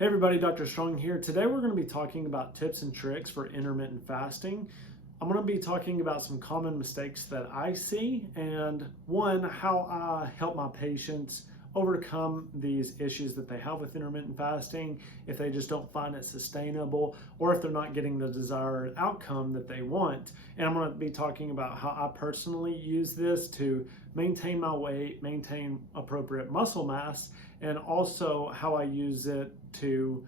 Hey everybody, Dr. Strong here. Today we're going to be talking about tips and tricks for intermittent fasting. I'm going to be talking about some common mistakes that I see and how I help my patients overcome these issues that they have with intermittent fasting if they just don't find it sustainable or if they're not getting the desired outcome that they want. And I'm going to be talking about how I personally use this to maintain my weight, maintain appropriate muscle mass, and also how I use it to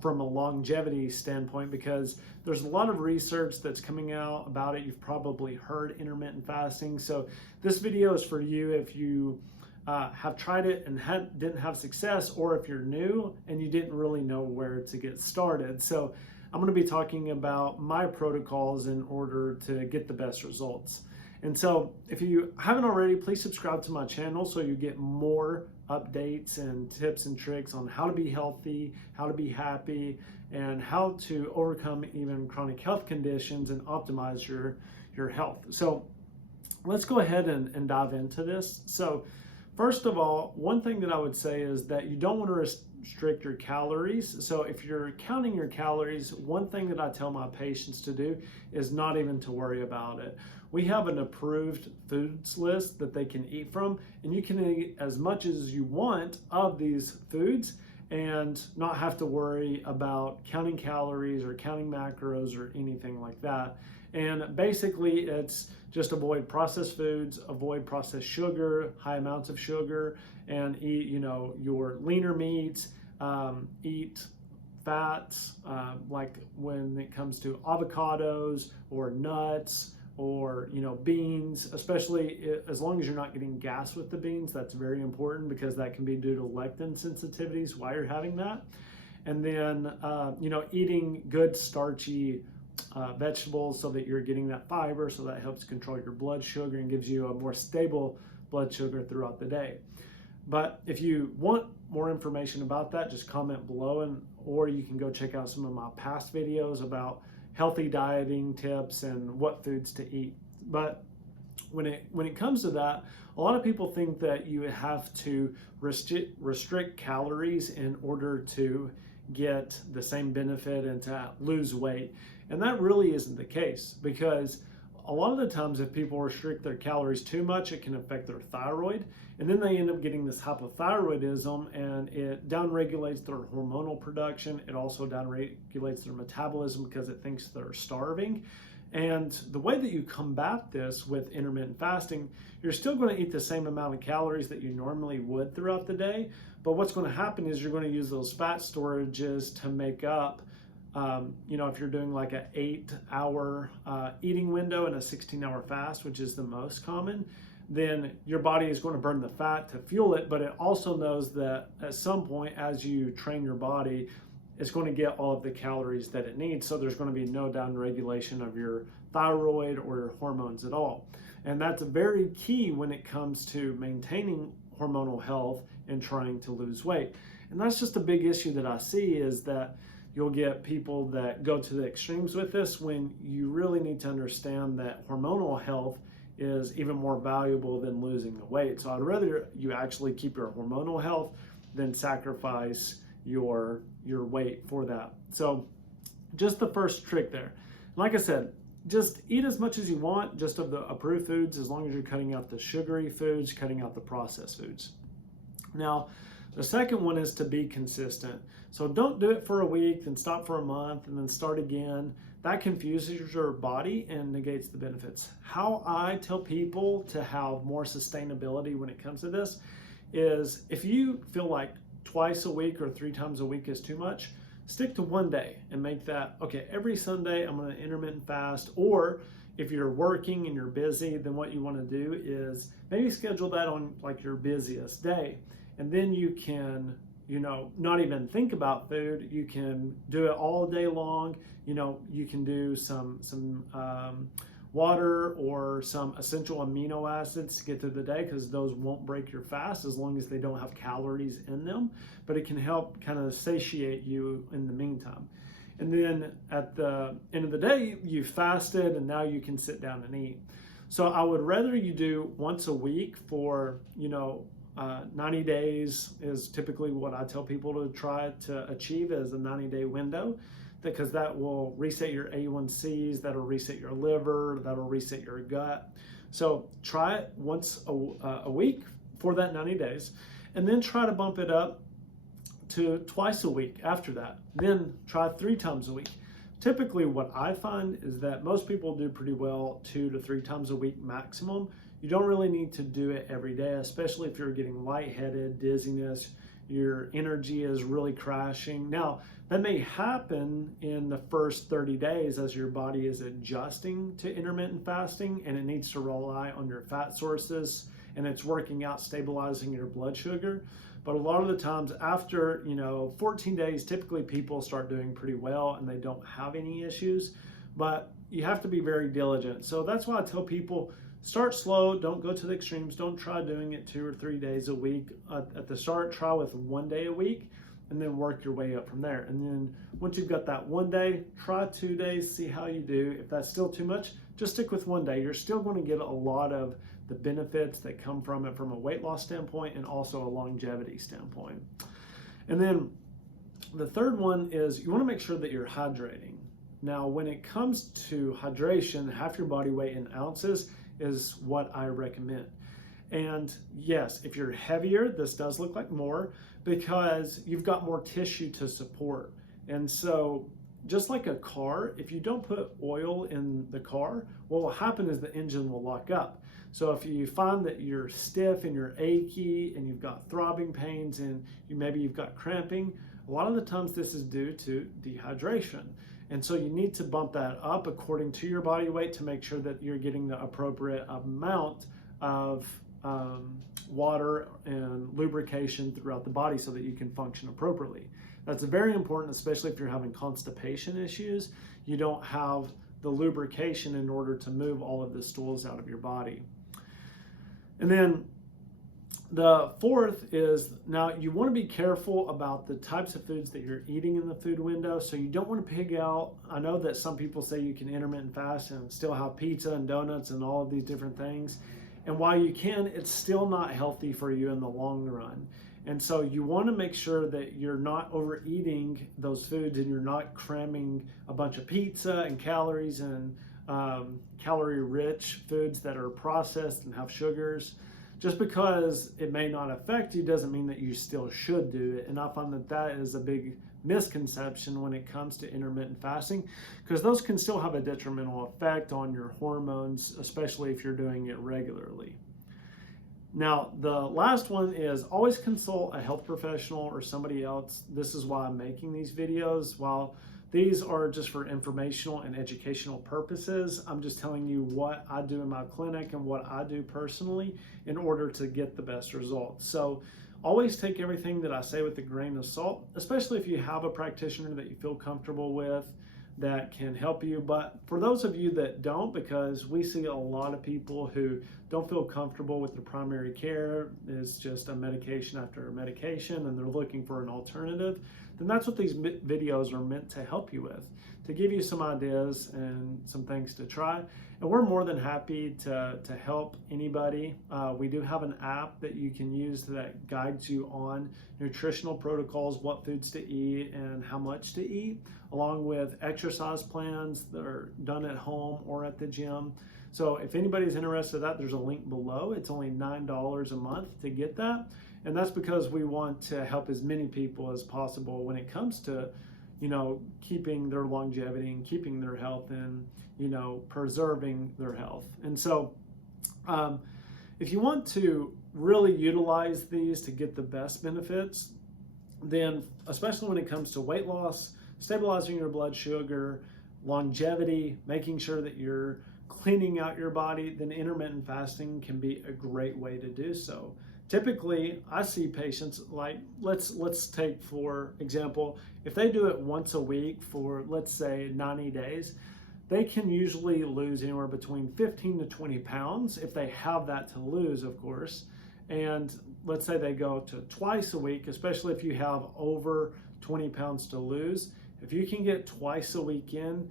from a longevity standpoint, because there's a lot of research that's coming out about it. You've probably heard intermittent fasting. So this video is for you if you have tried it and didn't have success, or if you're new and you didn't really know where to get started. So I'm going to be talking about my protocols in order to get the best results. And so if you haven't already, please subscribe to my channel so you get more updates and tips and tricks on how to be healthy, how to be happy, and how to overcome even chronic health conditions and optimize your health. So let's go ahead and dive into this. So first of all, one thing that I would say is that you don't want to restrict your calories. So if you're counting your calories, one thing that I tell my patients to do is not even to worry about it. We have an approved foods list that they can eat from, and you can eat as much as you want of these foods and not have to worry about counting calories or counting macros or anything like that. And basically it's just avoid processed foods, avoid processed sugar, high amounts of sugar, and eat, your leaner meats, eat fats, like when it comes to avocados or nuts, or beans, especially as long as you're not getting gas with the beans. That's very important because that can be due to lectin sensitivities while you're having that. And then eating good starchy vegetables so that you're getting that fiber, so that helps control your blood sugar and gives you a more stable blood sugar throughout the day. But if you want more information about that, just comment below, or you can go check out some of my past videos about healthy dieting tips and what foods to eat. But when it comes to that, a lot of people think that you have to restrict calories in order to get the same benefit and to lose weight. And that really isn't the case, because a lot of the times if people restrict their calories too much, it can affect their thyroid, and then they end up getting this hypothyroidism, and it downregulates their hormonal production. It also downregulates their metabolism because it thinks they're starving. And the way that you combat this with intermittent fasting, you're still going to eat the same amount of calories that you normally would throughout the day, but what's going to happen is you're going to use those fat storages to make up if you're doing like an 8-hour eating window and a 16-hour fast, which is the most common, then your body is going to burn the fat to fuel it, but it also knows that at some point as you train your body, it's going to get all of the calories that it needs. So there's going to be no downregulation of your thyroid or your hormones at all. And that's very key when it comes to maintaining hormonal health and trying to lose weight. And that's just a big issue that I see, is that you'll get people that go to the extremes with this, when you really need to understand that hormonal health is even more valuable than losing the weight. So I'd rather you actually keep your hormonal health than sacrifice your weight for that. So just the first trick there. Like I said, just eat as much as you want, just of the approved foods, as long as you're cutting out the sugary foods, cutting out the processed foods. Now, the second one is to be consistent. So don't do it for a week, then stop for a month, and then start again. That confuses your body and negates the benefits. How I tell people to have more sustainability when it comes to this is, if you feel like twice a week or 3 times a week is too much, stick to one day and make that, okay, every Sunday I'm going to intermittent fast. Or if you're working and you're busy, then what you want to do is maybe schedule that on like your busiest day. And then you can, not even think about food. You can do it all day long. You can do some water or some essential amino acids to get through the day, because those won't break your fast as long as they don't have calories in them. But it can help kind of satiate you in the meantime. And then at the end of the day, you fasted and now you can sit down and eat. So I would rather you do once a week for, 90 days is typically what I tell people to try to achieve as a 90-day window, because that will reset your A1Cs, that'll reset your liver, that'll reset your gut. So try it once a week for that 90 days, and then try to bump it up to twice a week after that. Then try 3 times a week. Typically what I find is that most people do pretty well 2 to 3 times a week maximum. You don't really need to do it every day, especially if you're getting lightheaded, dizziness, your energy is really crashing. Now, that may happen in the first 30 days as your body is adjusting to intermittent fasting, and it needs to rely on your fat sources, and it's working out, stabilizing your blood sugar. But a lot of the times after 14 days, typically people start doing pretty well and they don't have any issues, but you have to be very diligent. So that's why I tell people, start slow, don't go to the extremes, don't try doing it 2 or 3 days a week. At the start, try with 1 day a week, and then work your way up from there. And then once you've got that 1 day, try 2 days, see how you do. If that's still too much, just stick with 1 day. You're still going to get a lot of the benefits that come from it from a weight loss standpoint and also a longevity standpoint. And then the third one is you want to make sure that you're hydrating. Now, when it comes to hydration, half your body weight in ounces is what I recommend. And yes, if you're heavier, this does look like more because you've got more tissue to support. And so just like a car, if you don't put oil in the car, what will happen is the engine will lock up. So if you find that you're stiff and you're achy and you've got throbbing pains and maybe you've got cramping, a lot of the times this is due to dehydration. And so you need to bump that up according to your body weight to make sure that you're getting the appropriate amount of water and lubrication throughout the body so that you can function appropriately. That's very important, especially if you're having constipation issues. You don't have the lubrication in order to move all of the stools out of your body. And then the fourth is, now you want to be careful about the types of foods that you're eating in the food window. So you don't want to pig out. I know that some people say you can intermittent fast and still have pizza and donuts and all of these different things. And while you can, it's still not healthy for you in the long run. And so you want to make sure that you're not overeating those foods and you're not cramming a bunch of pizza and calories and calorie-rich foods that are processed and have sugars. Just because it may not affect you doesn't mean that you still should do it. And I find that that is a big misconception when it comes to intermittent fasting, because those can still have a detrimental effect on your hormones, especially if you're doing it regularly. Now, the last one is always consult a health professional or somebody else. This is why I'm making these videos. While these are just for informational and educational purposes, I'm just telling you what I do in my clinic and what I do personally in order to get the best results. So always take everything that I say with a grain of salt, especially if you have a practitioner that you feel comfortable with that can help you. But for those of you that don't, because we see a lot of people who don't feel comfortable with their primary care, is just a medication after a medication, and they're looking for an alternative, then that's what these videos are meant to help you with, to give you some ideas and some things to try. And we're more than happy to help anybody. We do have an app that you can use that guides you on nutritional protocols, what foods to eat and how much to eat, along with exercise plans that are done at home or at the gym. So if anybody's interested in that, there's a link below. It's only $9 a month to get that. And that's because we want to help as many people as possible when it comes to, keeping their longevity and keeping their health and, preserving their health. And so if you want to really utilize these to get the best benefits, then especially when it comes to weight loss, stabilizing your blood sugar, longevity, making sure that you're cleaning out your body, then intermittent fasting can be a great way to do so. Typically, I see patients like, let's take for example, if they do it once a week for, let's say, 90 days, they can usually lose anywhere between 15 to 20 pounds if they have that to lose, of course. And let's say they go to twice a week, especially if you have over 20 pounds to lose. If you can get twice a week in,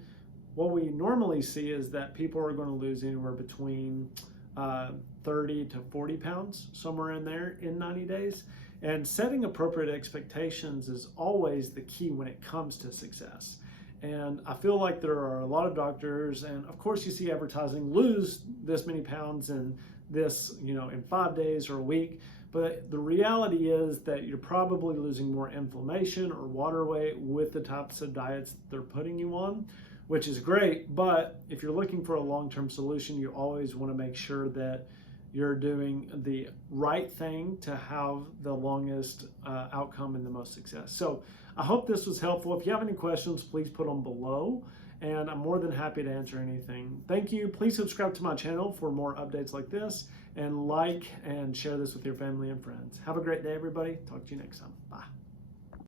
what we normally see is that people are going to lose anywhere between 30 to 40 pounds, somewhere in there in 90 days. And setting appropriate expectations is always the key when it comes to success. And I feel like there are a lot of doctors, and of course you see advertising, lose this many pounds in this, in 5 days or a week. But the reality is that you're probably losing more inflammation or water weight with the types of diets they're putting you on, which is great. But if you're looking for a long-term solution, you always want to make sure that you're doing the right thing to have the longest outcome and the most success. So I hope this was helpful. If you have any questions, please put them below, and I'm more than happy to answer anything. Thank you. Please subscribe to my channel for more updates like this, and like and share this with your family and friends. Have a great day, everybody. Talk to you next time. Bye.